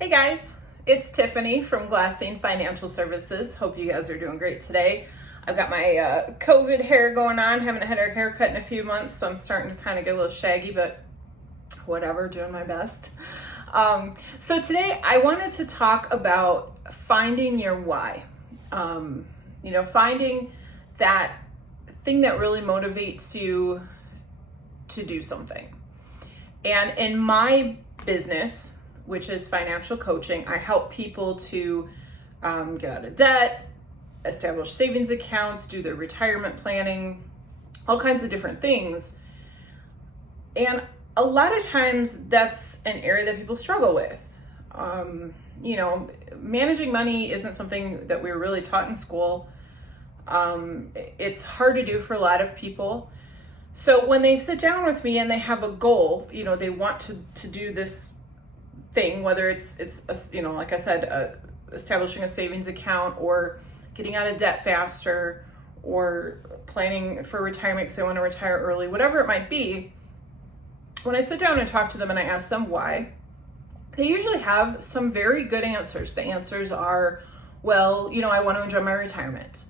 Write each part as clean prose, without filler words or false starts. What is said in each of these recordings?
Hey guys, it's Tiffany from Glassine Financial Services. Hope you guys are doing great today. I've got my COVID hair going on. Haven't had a haircut in a few months, so I'm starting to kind of get a little shaggy, but whatever, doing my best. So today I wanted to talk about finding your why. Finding that thing that really motivates you to do something. And in my business, which is financial coaching, I help people to get out of debt, establish savings accounts, do their retirement planning, all kinds of different things. And a lot of times that's an area that people struggle with. Managing money isn't something that we were really taught in school. It's hard to do for a lot of people. So when they sit down with me and they have a goal, they want to do this thing, whether it's like I said, establishing a savings account or getting out of debt faster or planning for retirement because they want to retire early, whatever it might be. When I sit down and talk to them and I ask them why, they usually have some very good answers. The answers are, well, I want to enjoy my retirement.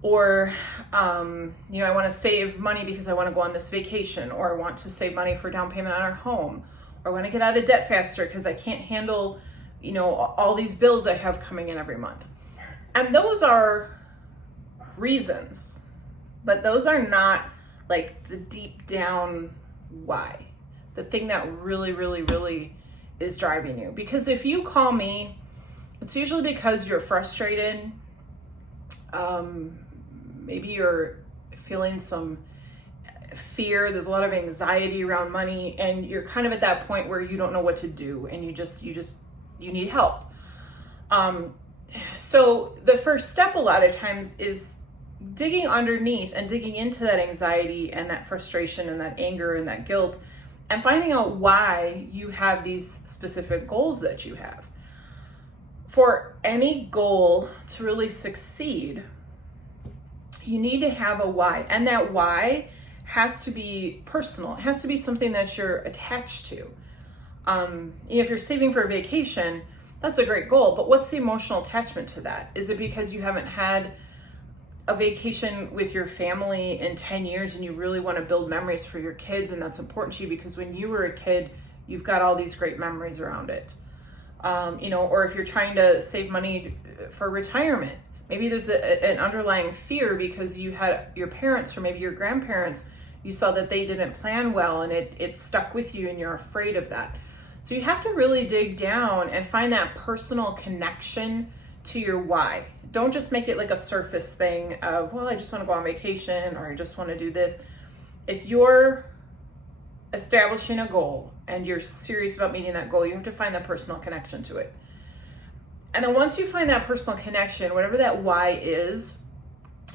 Or, I want to save money because I want to go on this vacation, or I want to save money for down payment on our home, or I want to get out of debt faster because I can't handle, all these bills I have coming in every month. And those are reasons, but those are not like the deep down why, the thing that really, really, really is driving you. Because if you call me, it's usually because you're frustrated. Maybe you're feeling some fear. There's a lot of anxiety around money, and you're kind of at that point where you don't know what to do, and you need help. So the first step a lot of times is digging underneath and digging into that anxiety and that frustration and that anger and that guilt, and finding out why you have these specific goals that you have. For any goal to really succeed, you need to have a why, and that why has to be personal. It has to be something that you're attached to. If you're saving for a vacation, that's a great goal, but what's the emotional attachment to that? Is it because you haven't had a vacation with your family in 10 years and you really want to build memories for your kids, and that's important to you because when you were a kid, you've got all these great memories around it? Or if you're trying to save money for retirement, maybe there's an underlying fear because you had your parents or maybe your grandparents, you saw that they didn't plan well and it stuck with you and you're afraid of that. So you have to really dig down and find that personal connection to your why. Don't just make it like a surface thing of, well, I just want to go on vacation or I just want to do this. If you're establishing a goal and you're serious about meeting that goal, you have to find that personal connection to it. And then once you find that personal connection, whatever that why is,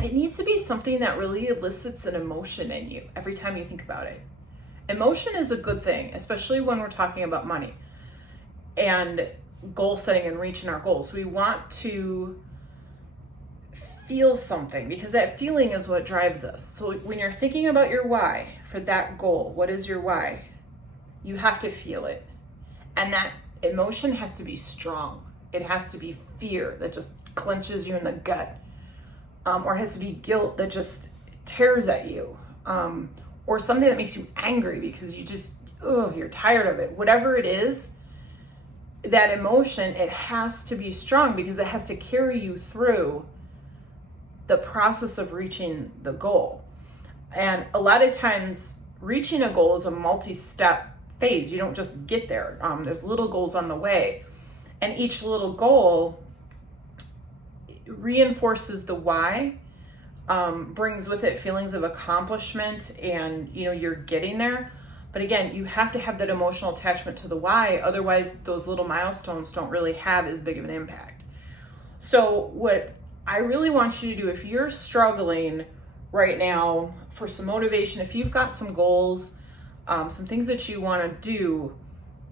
it needs to be something that really elicits an emotion in you every time you think about it. Emotion is a good thing, especially when we're talking about money and goal setting and reaching our goals. We want to feel something because that feeling is what drives us. So when you're thinking about your why for that goal, what is your why? You have to feel it. And that emotion has to be strong. It has to be fear that just clenches you in the gut, or it has to be guilt that just tears at you, or something that makes you angry because you're tired of it. Whatever it is, that emotion, it has to be strong because it has to carry you through the process of reaching the goal. And a lot of times reaching a goal is a multi-step phase. You don't just get there. There's little goals on the way. And each little goal reinforces the why, brings with it feelings of accomplishment and, you're getting there. But again, you have to have that emotional attachment to the why. Otherwise, those little milestones don't really have as big of an impact. So what I really want you to do, if you're struggling right now for some motivation, if you've got some goals, some things that you want to do,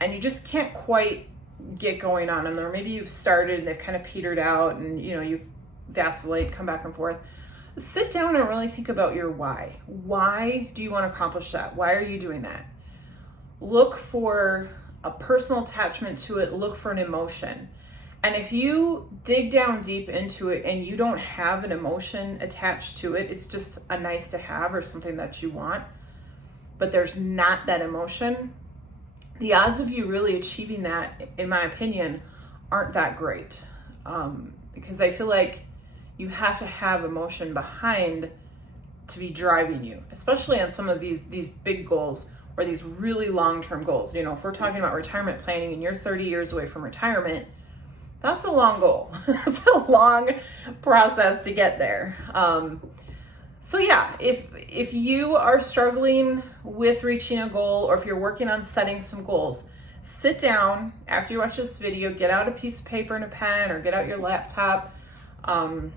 and you just can't quite get going on them, or maybe you've started and they've kind of petered out and you vacillate, come back and forth, sit down and really think about your why. Why do you want to accomplish that? Why are you doing that? Look for a personal attachment to it, look for an emotion. And if you dig down deep into it and you don't have an emotion attached to it, it's just a nice to have or something that you want, but there's not that emotion, the odds of you really achieving that, in my opinion, aren't that great. Because I feel like you have to have emotion behind to be driving you, especially on some of these big goals or these really long-term goals. You know, if we're talking about retirement planning and you're 30 years away from retirement, that's a long goal. It's a long process to get there. So yeah, if you are struggling with reaching a goal, or if you're working on setting some goals, sit down after you watch this video, get out a piece of paper and a pen, or get out your laptop, and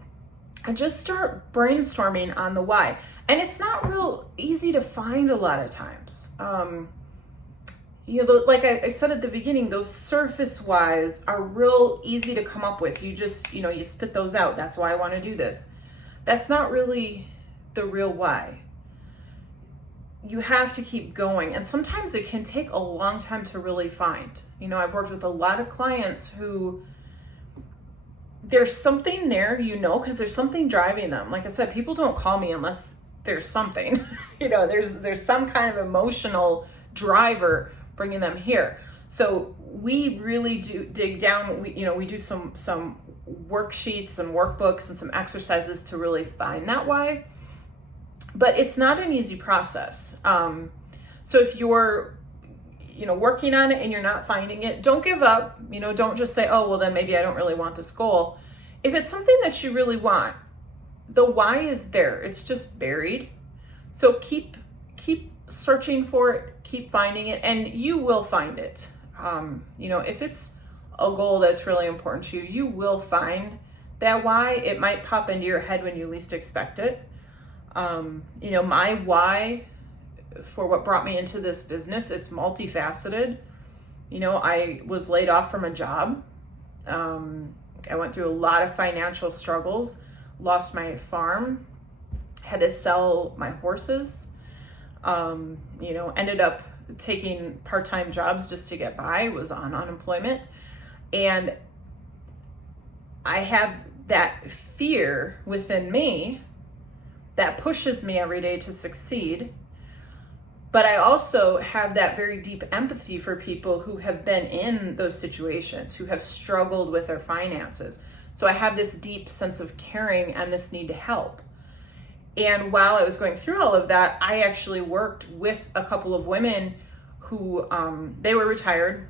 just start brainstorming on the why. And it's not real easy to find a lot of times. You know, like I said at the beginning, those surface whys are real easy to come up with. You just, you know, you spit those out. That's why I want to do this. That's not really the real why. You have to keep going. And sometimes it can take a long time to really find. You know, I've worked with a lot of clients who there's something there, you know, because there's something driving them. Like I said, people don't call me unless there's something, you know, there's some kind of emotional driver bringing them here. So we really do dig down. We do some worksheets and workbooks and some exercises to really find that why. But it's not an easy process. So if you're, you know, working on it and you're not finding it, don't give up. You know, don't just say, oh, well, then maybe I don't really want this goal. If it's something that you really want, the why is there. It's just buried. So keep searching for it, keep finding it, and you will find it. You know, if it's a goal that's really important to you, you will find that why. It might pop into your head when you least expect it. You know, my why for what brought me into this business, it's multifaceted. You know, I was laid off from a job. I went through a lot of financial struggles, lost my farm, had to sell my horses, you know, ended up taking part-time jobs just to get by, was on unemployment. And I have that fear within me that pushes me every day to succeed. But I also have that very deep empathy for people who have been in those situations, who have struggled with their finances. So I have this deep sense of caring and this need to help. And while I was going through all of that, I actually worked with a couple of women who, they were retired,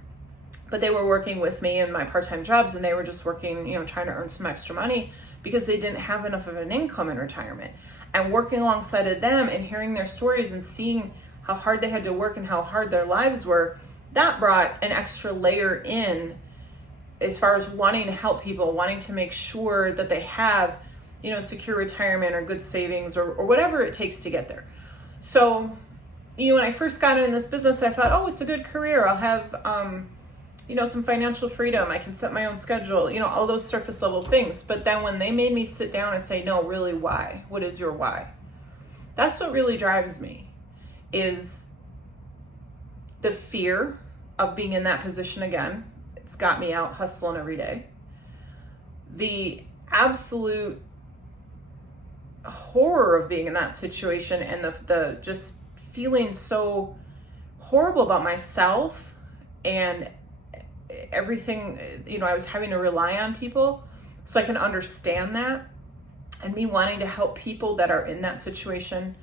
but they were working with me in my part-time jobs, and they were just working, you know, trying to earn some extra money because they didn't have enough of an income in retirement. And working alongside of them and hearing their stories and seeing how hard they had to work and how hard their lives were, that brought an extra layer in as far as wanting to help people, wanting to make sure that they have, you know, secure retirement or good savings or whatever it takes to get there. So, you know, when I first got in this business, I thought, oh, it's a good career. I'll have, you know, some financial freedom. I can set my own schedule, you know, all those surface level things. But then when they made me sit down and say, no, really, why? What is your why? That's what really drives me, is the fear of being in that position again. It's got me out hustling every day. The absolute horror of being in that situation and the just feeling so horrible about myself and everything, you know, I was having to rely on people. So I can understand that, and me wanting to help people that are in that situation,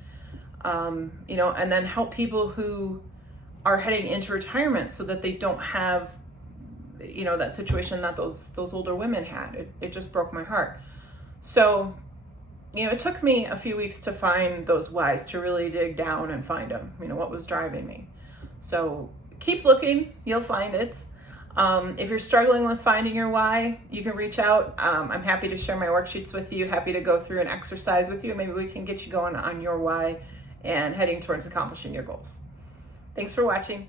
you know, and then help people who are heading into retirement so that they don't have, you know, that situation that those older women had. It just broke my heart. So, you know, it took me a few weeks to find those whys, to really dig down and find them, you know, what was driving me. So keep looking, you'll find it. If you're struggling with finding your why, you can reach out. I'm happy to share my worksheets with you, happy to go through an exercise with you. Maybe we can get you going on your why and heading towards accomplishing your goals. Thanks for watching.